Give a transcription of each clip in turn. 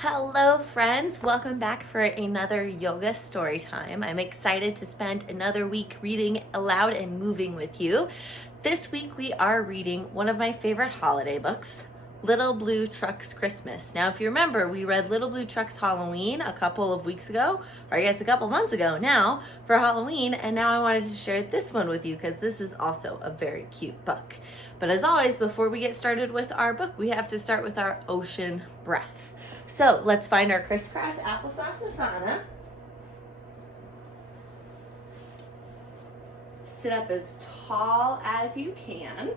Hello, friends. Welcome back for another yoga story time. I'm excited to spend another week reading aloud and moving with you. This week, we are reading one of my favorite holiday books, Little Blue Truck's Christmas. Now, if you remember, we read Little Blue Truck's Halloween a couple of weeks ago, or I guess a couple months ago now for Halloween, and now I wanted to share this one with you because this is also a very cute book. But as always, before we get started with our book, we have to start with our ocean breath. So let's find our crisscross applesauce asana. Sit up as tall as you can.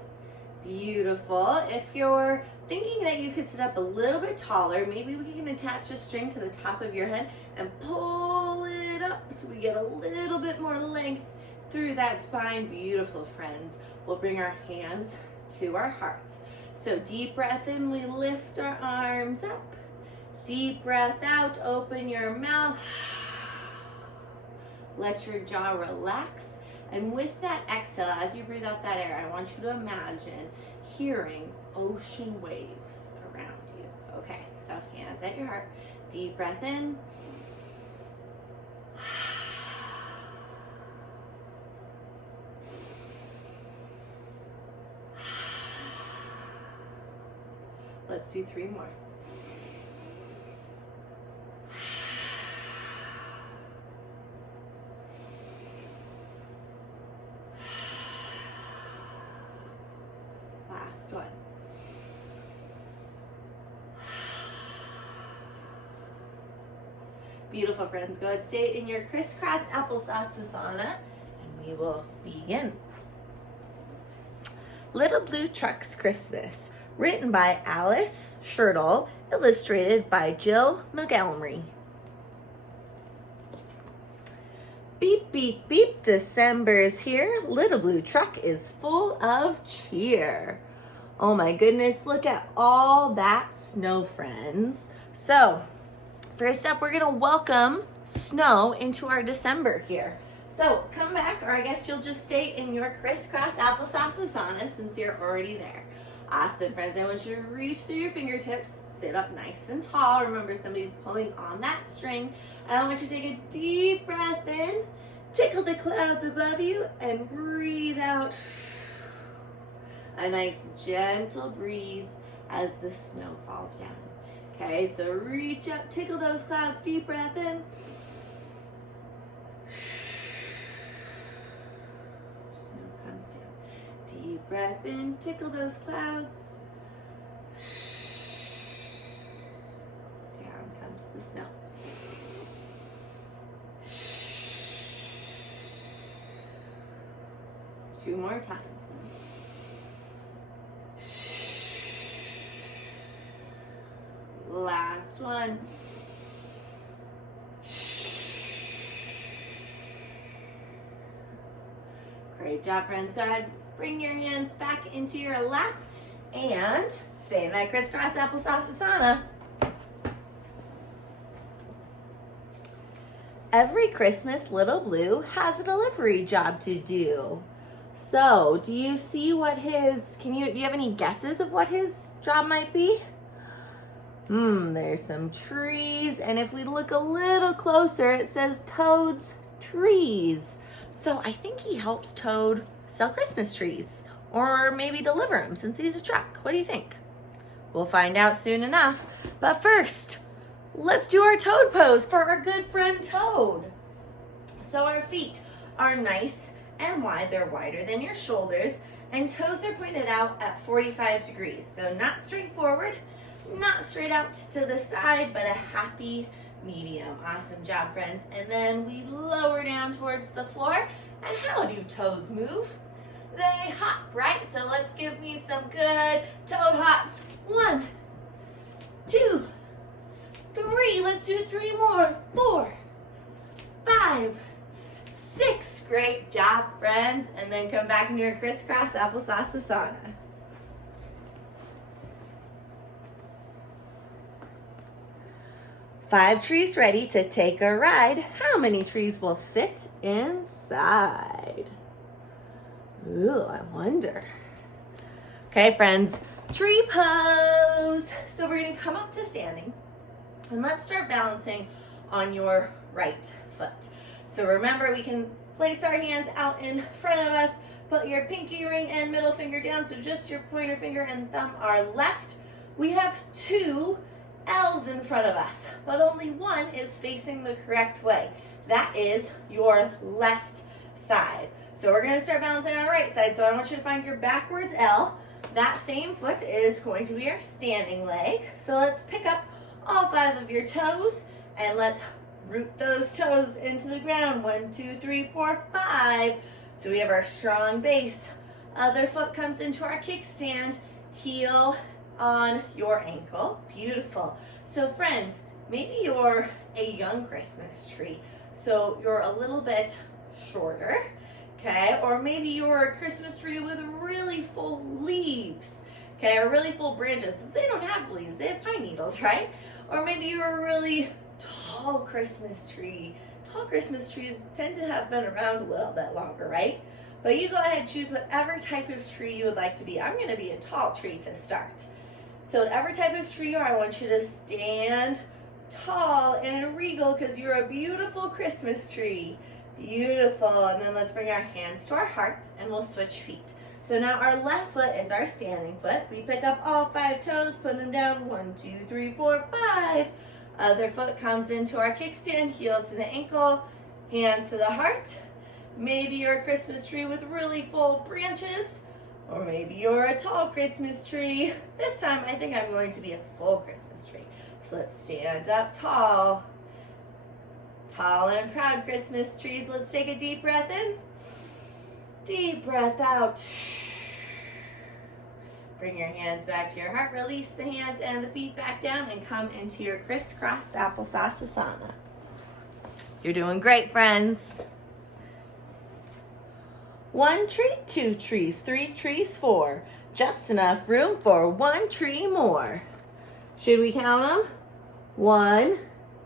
Beautiful. If you're thinking that you could sit up a little bit taller, maybe we can attach a string to the top of your head and pull it up so we get a little bit more length through that spine. Beautiful, friends. We'll bring our hands to our heart. So deep breath in, we lift our arms up. Deep breath out, open your mouth. Let your jaw relax. And with that exhale, as you breathe out that air, I want you to imagine hearing ocean waves around you. Okay, so hands at your heart. Deep breath in. Let's do 3 more. Last one. Beautiful, friends. Go ahead, stay in your crisscross applesauce asana, and we will begin. Little Blue Truck's Christmas, written by Alice Schertle, illustrated by Jill McElmurray. Beep, beep, beep, December's here. Little Blue Truck is full of cheer. Oh my goodness, look at all that snow, friends. So, first up, we're gonna welcome snow into our December here. So come back, or I guess you'll just stay in your crisscross applesauce asana since you're already there. Awesome, friends. I want you to reach through your fingertips, sit up nice and tall. Remember, somebody's pulling on that string. And I want you to take a deep breath in, tickle the clouds above you, and breathe out. A nice gentle breeze as the snow falls down. Okay, so reach up, tickle those clouds, deep breath in. Snow comes down. Deep breath in, tickle those clouds. Down comes the snow. Two more times. Last one. Great job, friends. Go ahead, bring your hands back into your lap and stay in that crisscross applesauce asana. Every Christmas, Little Blue has a delivery job to do. So, do you see what do you have any guesses of what his job might be? There's some trees, and if we look a little closer, it says Toad's Trees. So I think he helps Toad sell Christmas trees, or maybe deliver them since he's a truck. What do you think? We'll find out soon enough. But first, let's do our Toad pose for our good friend Toad. So our feet are nice and wide. They're wider than your shoulders, and toes are pointed out at 45 degrees. So not straight forward, not straight out to the side, but a happy medium. Awesome job, friends. And then we lower down towards the floor. And how do toads move? They hop, right? So let's give me some good toad hops. 1, 2, 3. Let's do 3 more. 4, 5, 6. Great job, friends. And then come back in your crisscross applesauce asana. 5 trees ready to take a ride. How many trees will fit inside? Ooh, I wonder. Okay, friends, tree pose. So we're gonna come up to standing. And let's start balancing on your right foot. So remember, we can place our hands out in front of us, put your pinky ring and middle finger down, so just your pointer finger and thumb are left. We have 2 L's in front of us, but only one is facing the correct way. That is your left side. So we're gonna start balancing on our right side. So I want you to find your backwards L. That same foot is going to be our standing leg. So let's pick up all 5 of your toes and let's root those toes into the ground. 1, 2, 3, 4, 5. So we have our strong base. Other foot comes into our kickstand, heel on your ankle. Beautiful. So friends, maybe you're a young Christmas tree, so you're a little bit shorter, okay? Or maybe you're a Christmas tree with really full leaves, okay? Or really full branches, because they don't have leaves, they have pine needles, right? Or maybe you're a really tall Christmas tree. Tall Christmas trees tend to have been around a little bit longer, right? But you go ahead and choose whatever type of tree you would like to be. I'm going to be a tall tree to start. So whatever type of tree you are, I want you to stand tall and regal because you're a beautiful Christmas tree. Beautiful. And then let's bring our hands to our heart and we'll switch feet. So now our left foot is our standing foot. We pick up all 5 toes, put them down. 1, 2, 3, 4, 5. Other foot comes into our kickstand, heel to the ankle, hands to the heart. Maybe you're a Christmas tree with really full branches, or maybe you're a tall Christmas tree. This time I think I'm going to be a full Christmas tree. So let's stand up tall. Tall and proud Christmas trees. Let's take a deep breath in. Deep breath out. Bring your hands back to your heart. Release the hands and the feet back down and come into your crisscross applesauce asana. You're doing great, friends. 1 tree, 2 trees, 3 trees, 4. Just enough room for 1 tree more. Should we count them? 1,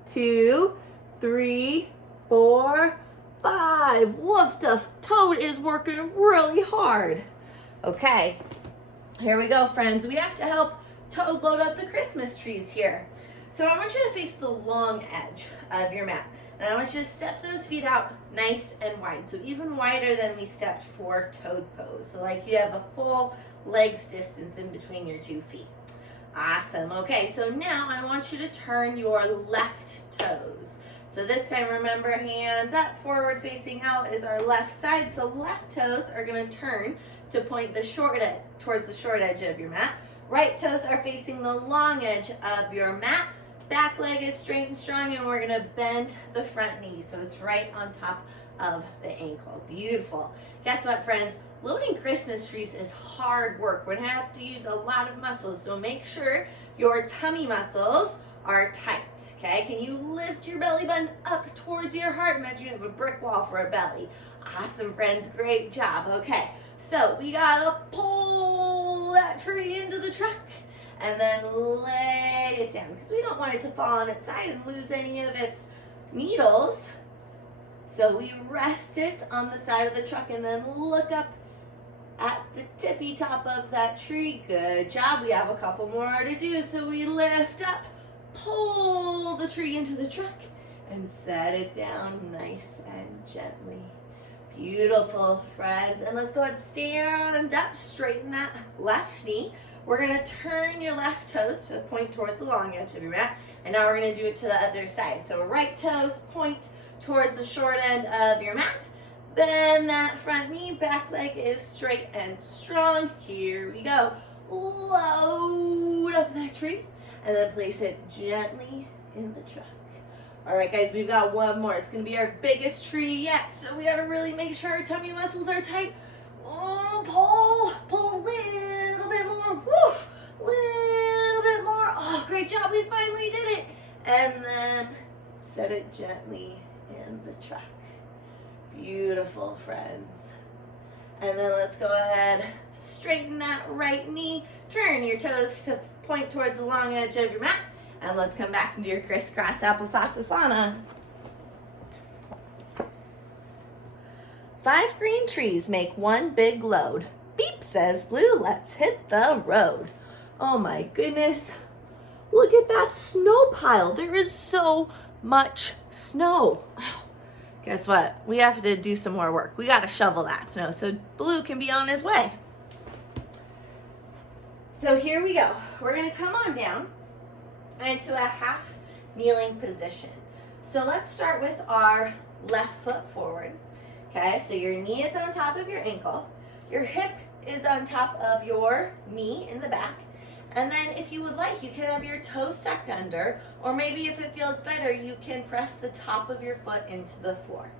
2, 3, 4, 5. Woof, the toad is working really hard. Okay, here we go, friends. We have to help Toad load up the Christmas trees here. So I want you to face the long edge of your mat. And I want you to step those feet out nice and wide. So even wider than we stepped for Toad pose. So like you have a full legs distance in between your 2 feet. Awesome. Okay, so now I want you to turn your left toes. So this time, remember, hands up, forward facing out is our left side. So left toes are going to turn to point the short edge, towards the short edge of your mat. Right toes are facing the long edge of your mat. Back leg is straight and strong, and we're going to bend the front knee so it's right on top of the ankle. Beautiful. Guess what, friends? Loading Christmas trees is hard work. We're going to have to use a lot of muscles, so make sure your tummy muscles are tight, okay? Can you lift your belly button up towards your heart? Imagine you have a brick wall for a belly. Awesome, friends. Great job. Okay, so we got to pull that tree into the truck and then lay it down because we don't want it to fall on its side and lose any of its needles. So we rest it on the side of the truck and then look up at the tippy top of that tree. Good job. We have a couple more to do. So we lift up, pull the tree into the truck, and set it down nice and gently. Beautiful, friends. And let's go ahead and stand up, straighten that left knee. We're going to turn your left toes to point towards the long edge of your mat. And now we're going to do it to the other side. So right toes point towards the short end of your mat. Bend that front knee, back leg is straight and strong. Here we go. Load up that tree and then place it gently in the truck. All right, guys, we've got one more. It's going to be our biggest tree yet, so we got to really make sure our tummy muscles are tight. Oh, pull a little bit more. Woof, little bit more. Oh, great job. We finally did it. And then set it gently in the truck. Beautiful, friends. And then let's go ahead, straighten that right knee, turn your toes to point towards the long edge of your mat, and let's come back into your crisscross applesauce asana. 5 green trees make one big load. Beep, says Blue, let's hit the road. Oh my goodness. Look at that snow pile. There is so much snow. Guess what? We have to do some more work. We got to shovel that snow so Blue can be on his way. So here we go. We're going to come on down into a half kneeling position. So let's start with our left foot forward. Okay, so your knee is on top of your ankle. Your hip is on top of your knee in the back. And then if you would like, you can have your toes tucked under, or maybe if it feels better, you can press the top of your foot into the floor.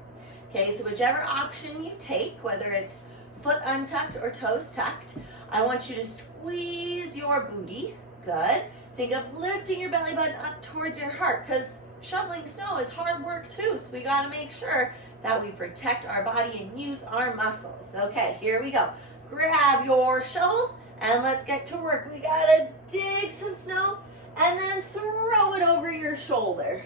Okay, so whichever option you take, whether it's foot untucked or toes tucked, I want you to squeeze your booty. Good. Think of lifting your belly button up towards your heart, because shoveling snow is hard work too, so we gotta make sure that we protect our body and use our muscles. Okay, here we go. Grab your shovel and let's get to work. We gotta dig some snow and then throw it over your shoulder.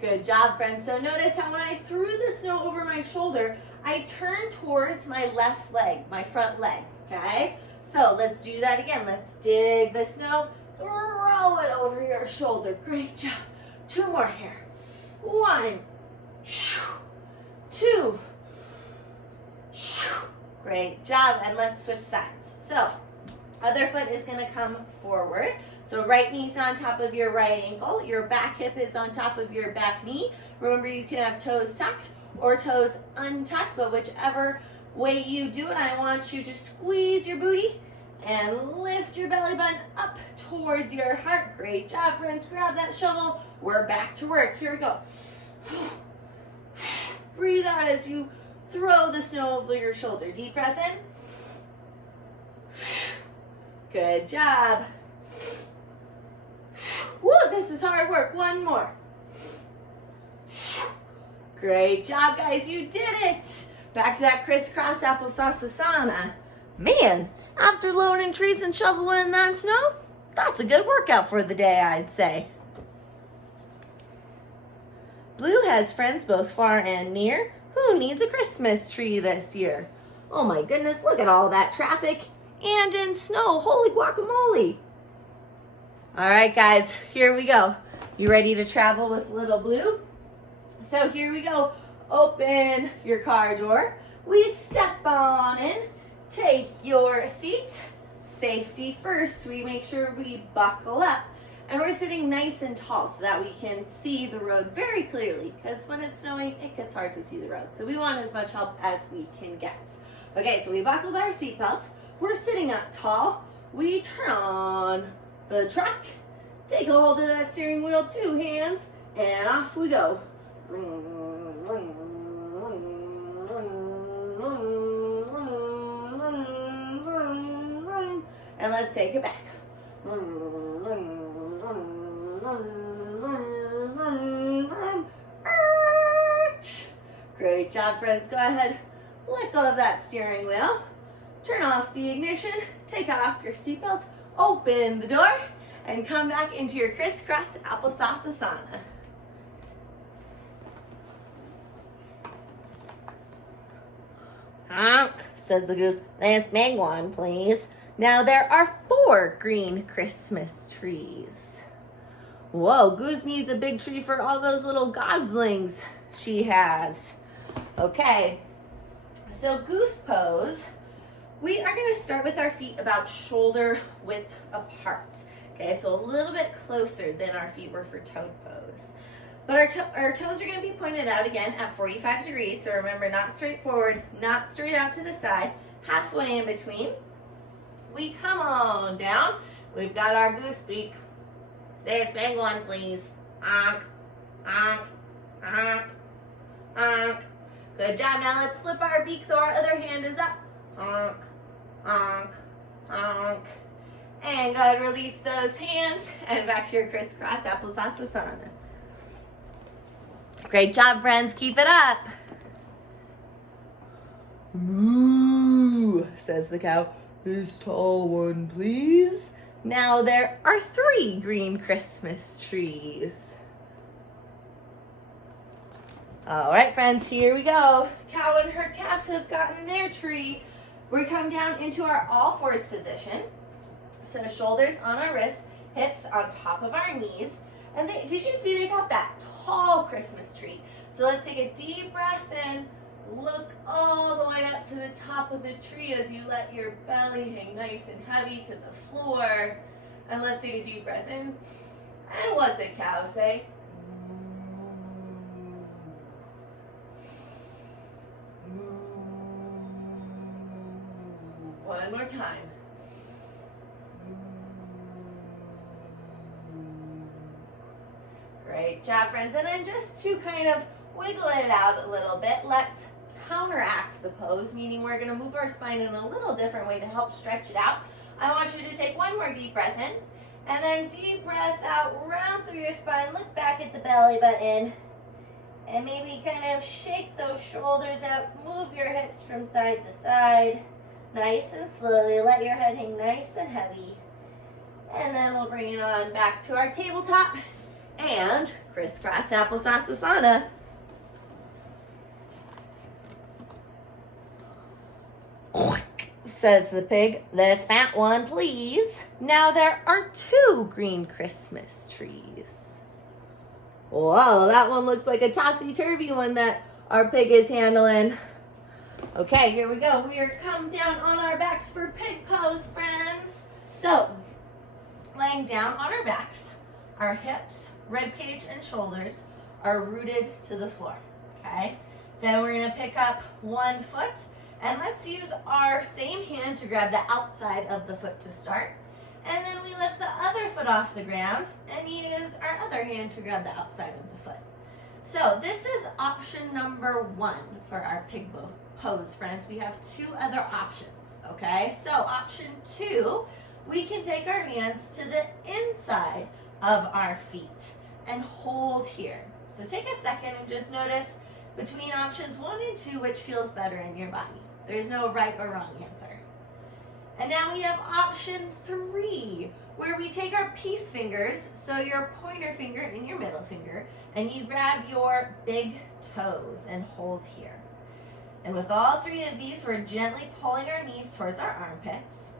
Good job, friends. So notice how when I threw the snow over my shoulder, I turned towards my left leg, my front leg, okay? So let's do that again. Let's dig the snow, throw it over your shoulder. Great job. 2 more here. 1, 2. Great job. And let's switch sides. So other foot is going to come forward. So right knee's on top of your right ankle. Your back hip is on top of your back knee. Remember, you can have toes tucked or toes untucked, but whichever way you do it, I want you to squeeze your booty and lift your belly button up towards your heart. Great job, friends. Grab that shovel. We're back to work. Here we go. Breathe out as you throw the snow over your shoulder. Deep breath in. Good job. Woo, this is hard work. 1 more. Great job, guys. You did it. Back to that crisscross applesauce asana. Man, after loading trees and shoveling that snow, that's a good workout for the day, I'd say. Blue has friends both far and near. Who needs a Christmas tree this year? Oh my goodness, look at all that traffic and in snow. Holy guacamole. All right, guys, here we go. You ready to travel with little Blue? So here we go. Open your car door. We step on in. Take your seat. Safety first. We make sure we buckle up. And we're sitting nice and tall so that we can see the road very clearly, because when it's snowing, it gets hard to see the road. So we want as much help as we can get. Okay, so we buckled our seatbelt. We're sitting up tall. We turn on the truck. Take a hold of that steering wheel, 2 hands, and off we go. And let's take it back. Great job, friends. Go ahead, let go of that steering wheel. Turn off the ignition, take off your seatbelt, open the door, and come back into your crisscross applesauce asana. Honk, says the goose. Let's make one, please. Now there are 4 green Christmas trees. Whoa, Goose needs a big tree for all those little goslings she has. Okay, so Goose pose. We are going to start with our feet about shoulder width apart. Okay, so a little bit closer than our feet were for toad pose. But our toes are going to be pointed out again at 45 degrees. So remember, not straight forward, not straight out to the side, halfway in between. We come on down. We've got our goose beak. There's big one, please. Honk, honk, honk, honk. Good job. Now let's flip our beak so our other hand is up. Honk, honk, honk. And go ahead, release those hands and back to your crisscross applesauce asana. Great job, friends. Keep it up. Moo, says the cow. This tall one, please. Now there are 3 green Christmas trees. All right, friends, here we go. Cow and her calf have gotten their tree. We come down into our all fours position. So shoulders on our wrists, hips on top of our knees. And did you see they got that tall Christmas tree? So let's take a deep breath in. Look all the way up to the top of the tree as you let your belly hang nice and heavy to the floor. And let's take a deep breath in. And what's a cow say? One more time. Great job, friends. And then just to kind of wiggle it out a little bit, let's counteract the pose, meaning we're going to move our spine in a little different way to help stretch it out. I want you to take one more deep breath in, and then deep breath out, round through your spine, look back at the belly button, and maybe kind of shake those shoulders out, move your hips from side to side, nice and slowly, let your head hang nice and heavy, and then we'll bring it on back to our tabletop, and crisscross applesauce asana. Says the pig, this fat one, please. Now there are 2 green Christmas trees. Whoa, that one looks like a topsy-turvy one that our pig is handling. Okay, here we go. We are come down on our backs for pig pose, friends. So, laying down on our backs, our hips, rib cage, and shoulders are rooted to the floor, okay? Then we're gonna pick up one foot, and let's use our same hand to grab the outside of the foot to start. And then we lift the other foot off the ground and use our other hand to grab the outside of the foot. So this is option number 1 for our pig pose, friends. We have 2 other options, okay? So option 2, we can take our hands to the inside of our feet and hold here. So take a second and just notice between options 1 and 2, which feels better in your body. There's no right or wrong answer. And now we have option 3, where we take our peace fingers, so your pointer finger and your middle finger, and you grab your big toes and hold here. And with all 3 of these, we're gently pulling our knees towards our armpits.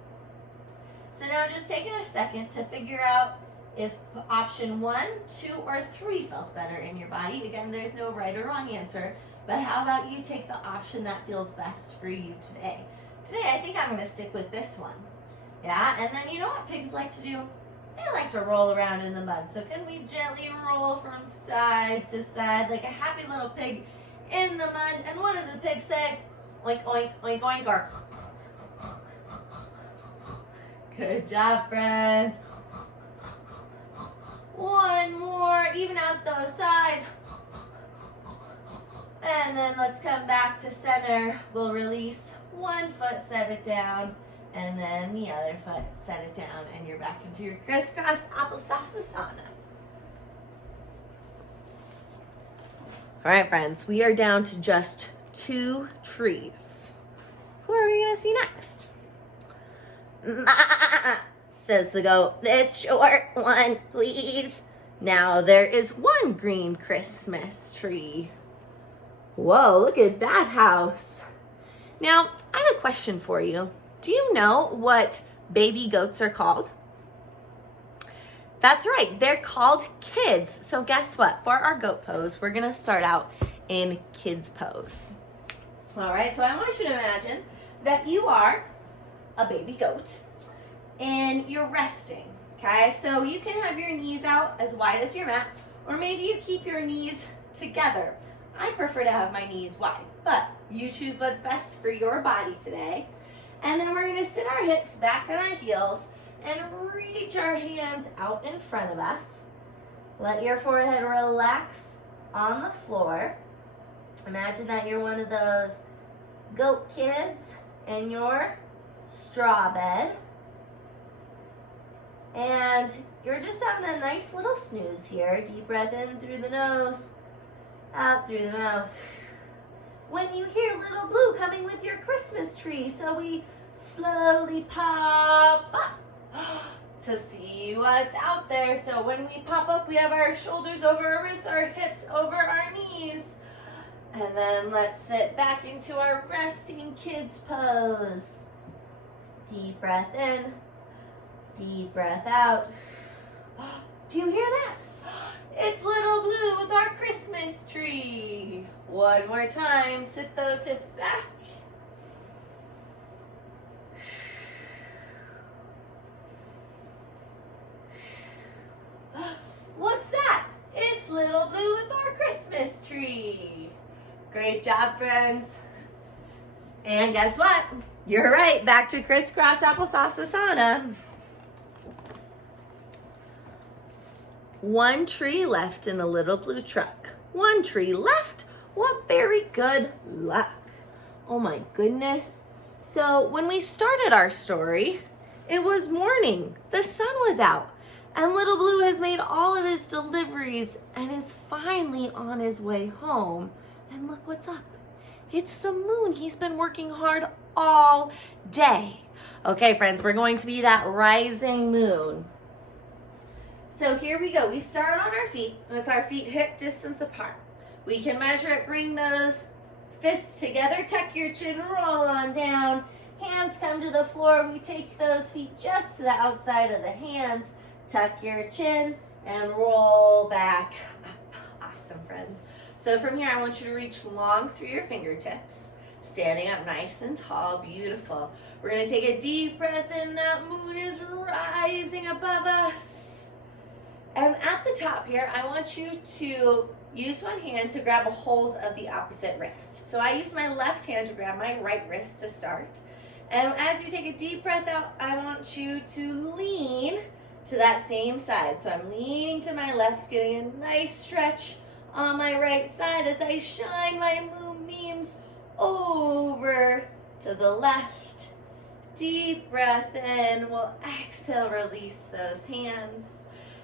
So now just taking a second to figure out if option 1, 2, or 3 felt better in your body. Again, there's no right or wrong answer, but how about you take the option that feels best for you today? Today, I think I'm gonna stick with this one. Yeah, and then you know what pigs like to do? They like to roll around in the mud. So can we gently roll from side to side like a happy little pig in the mud? And what does the pig say? Oink, oink, oink, oink, or good job, friends. One more, even out those sides. And then let's come back to center. We'll release one foot, set it down, and then the other foot, set it down, and you're back into your crisscross applesauce asana. All right, friends, we are down to just 2 trees. Who are we gonna see next? Says the goat, this short one, please. Now there is 1 green Christmas tree. Whoa, look at that house. Now, I have a question for you. Do you know what baby goats are called? That's right, they're called kids. So guess what? For our goat pose, we're gonna start out in kids pose. All right, so I want you to imagine that you are a baby goat and you're resting, okay? So you can have your knees out as wide as your mat, or maybe you keep your knees together. I prefer to have my knees wide, but you choose what's best for your body today. And then we're gonna sit our hips back on our heels and reach our hands out in front of us. Let your forehead relax on the floor. Imagine that you're one of those goat kids in your straw bed. And you're just having a nice little snooze here. Deep breath in through the nose, out through the mouth. When you hear Little Blue coming with your Christmas tree, so we slowly pop up to see what's out there. So when we pop up, we have our shoulders over our wrists, our hips over our knees. And then let's sit back into our resting kids pose. Deep breath in, deep breath out. Do you hear that? It's Little Blue with our Christmas tree. One more time, sit those hips back. What's that? It's Little Blue with our Christmas tree. Great job, friends. And guess what? You're right, back to crisscross applesauce Asana. One tree left in a little blue truck. One tree left. What very good luck. Oh my goodness. So when we started our story, it was morning. The sun was out. And Little Blue has made all of his deliveries and is finally on his way home. And look what's up. It's the moon. He's been working hard all day. Okay, friends, we're going to be that rising moon. So here we go. We start on our feet with our feet hip distance apart. We can measure it. Bring those fists together. Tuck your chin, roll on down. Hands come to the floor. We take those feet just to the outside of the hands. Tuck your chin and roll back up. Awesome, friends. So from here, I want you to reach long through your fingertips. Standing up nice and tall, beautiful. We're gonna take a deep breath in. That moon is rising above us. And at the top here, I want you to use one hand to grab a hold of the opposite wrist. So I use my left hand to grab my right wrist to start. And as you take a deep breath out, I want you to lean to that same side. So I'm leaning to my left, getting a nice stretch on my right side as I shine my moon beams over to the left. Deep breath in. We'll exhale, release those hands.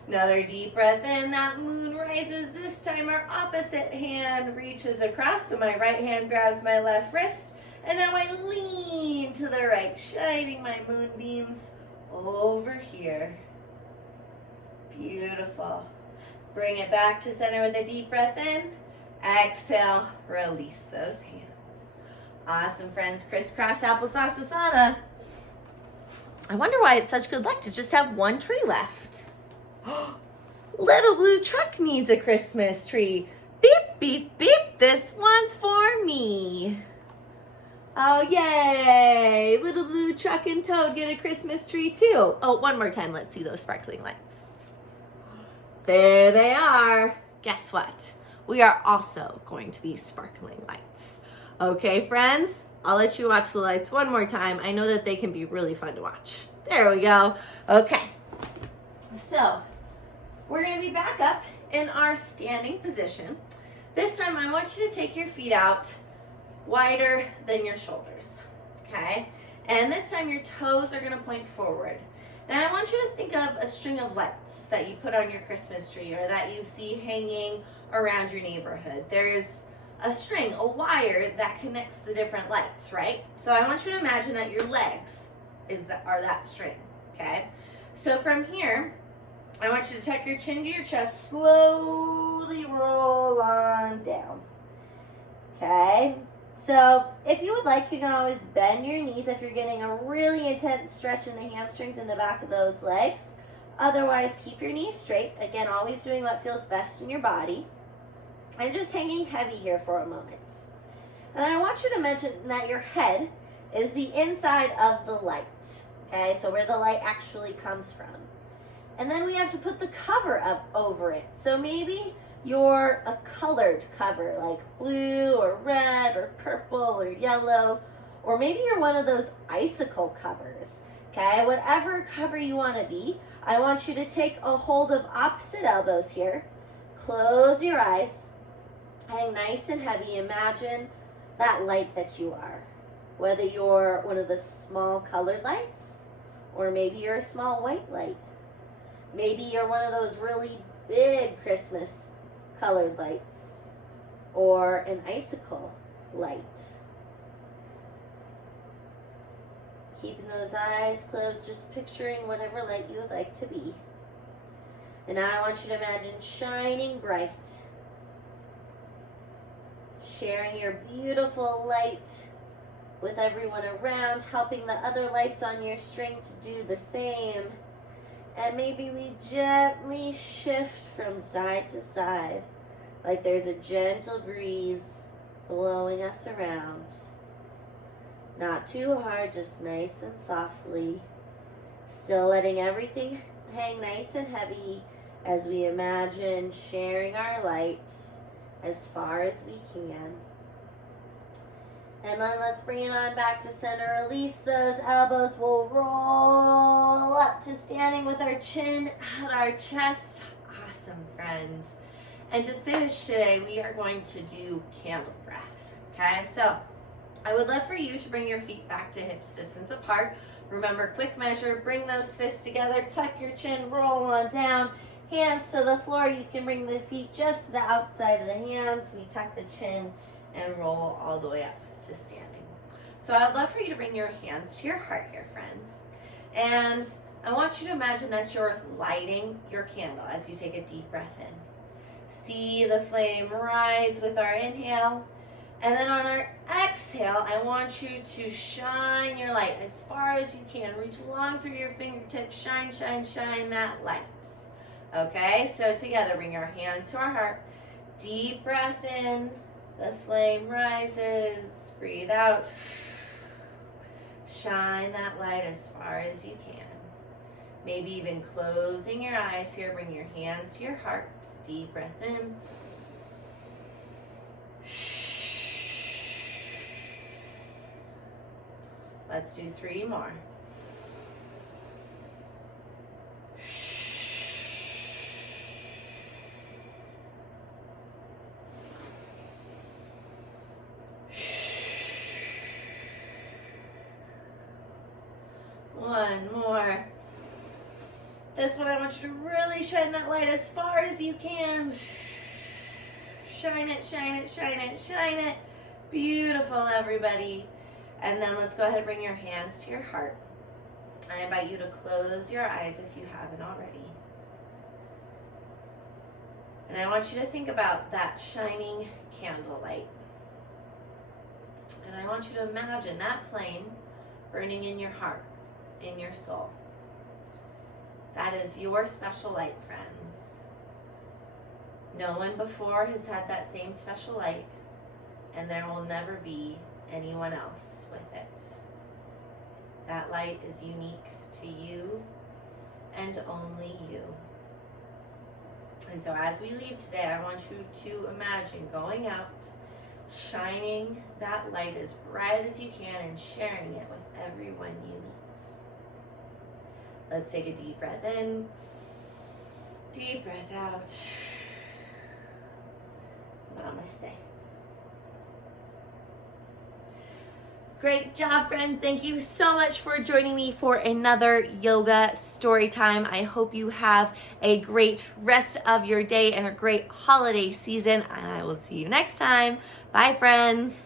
Another deep breath in. That moon rises. This time our opposite hand reaches across. So my right hand grabs my left wrist. And now I lean to the right, shining my moonbeams over here. Beautiful. Bring it back to center with a deep breath in. Exhale, release those hands. Awesome, friends. Crisscross applesauce Asana. I wonder why it's such good luck to just have one tree left. Little Blue truck needs a Christmas tree. Beep, beep, beep. This one's for me. Oh, yay. Little Blue truck and Toad get a Christmas tree too. Oh, one more time. Let's see those sparkling lights. There they are. Guess what? We are also going to be sparkling lights. Okay, friends, I'll let you watch the lights one more time. I know that they can be really fun to watch. There we go. Okay, so we're going to be back up in our standing position. This time I want you to take your feet out wider than your shoulders, okay? And this time your toes are going to point forward. Now I want you to think of a string of lights that you put on your Christmas tree or that you see hanging around your neighborhood. There's a string, a wire that connects the different lights, right? So I want you to imagine that your legs are that string, okay? So from here, I want you to tuck your chin to your chest, slowly roll on down, okay? So if you would like, you can always bend your knees if you're getting a really intense stretch in the hamstrings in the back of those legs. Otherwise, keep your knees straight. Again, always doing what feels best in your body. And just hanging heavy here for a moment. And I want you to mention that your head is the inside of the light. Okay, so where the light actually comes from. And then we have to put the cover up over it. So maybe you're a colored cover, like blue or red or purple or yellow, or maybe you're one of those icicle covers, okay? Whatever cover you want to be, I want you to take a hold of opposite elbows here, close your eyes, hang nice and heavy. Imagine that light that you are, whether you're one of the small colored lights, or maybe you're a small white light. Maybe you're one of those really big Christmas colored lights, or an icicle light. Keeping those eyes closed, just picturing whatever light you would like to be. And now I want you to imagine shining bright, sharing your beautiful light with everyone around, helping the other lights on your string to do the same. And maybe we gently shift from side to side, like there's a gentle breeze blowing us around. Not too hard, just nice and softly. Still letting everything hang nice and heavy as we imagine sharing our light as far as we can. And then let's bring it on back to center. Release those elbows. We'll roll up to standing with our chin at our chest. Awesome, friends. And to finish today, we are going to do candle breath. Okay, so I would love for you to bring your feet back to hips distance apart. Remember, quick measure, bring those fists together, tuck your chin, roll on down, hands to the floor. You can bring the feet just to the outside of the hands. We tuck the chin and roll all the way up to standing. So I would love for you to bring your hands to your heart here, friends. And I want you to imagine that you're lighting your candle as you take a deep breath in. See the flame rise with our inhale. And then on our exhale, I want you to shine your light as far as you can. Reach long through your fingertips. Shine, shine, shine that light. Okay, so together, bring your hands to our heart. Deep breath in. The flame rises. Breathe out. Shine that light as far as you can. Maybe even closing your eyes here. Bring your hands to your heart. Deep breath in. Let's do 3 more. One more. This one, I want you to really shine that light as far as you can. Shine it, shine it, shine it, shine it. Beautiful, everybody. And then let's go ahead and bring your hands to your heart. I invite you to close your eyes if you haven't already. And I want you to think about that shining candlelight. And I want you to imagine that flame burning in your heart, in your soul. That is your special light, friends. No one before has had that same special light, and there will never be anyone else with it. That light is unique to you and only you. And so as we leave today, I want you to imagine going out, shining that light as bright as you can and sharing it with everyone you meet. Let's take a deep breath in, deep breath out. Namaste. Great job, friends. Thank you so much for joining me for another yoga story time. I hope you have a great rest of your day and a great holiday season, and I will see you next time. Bye, friends.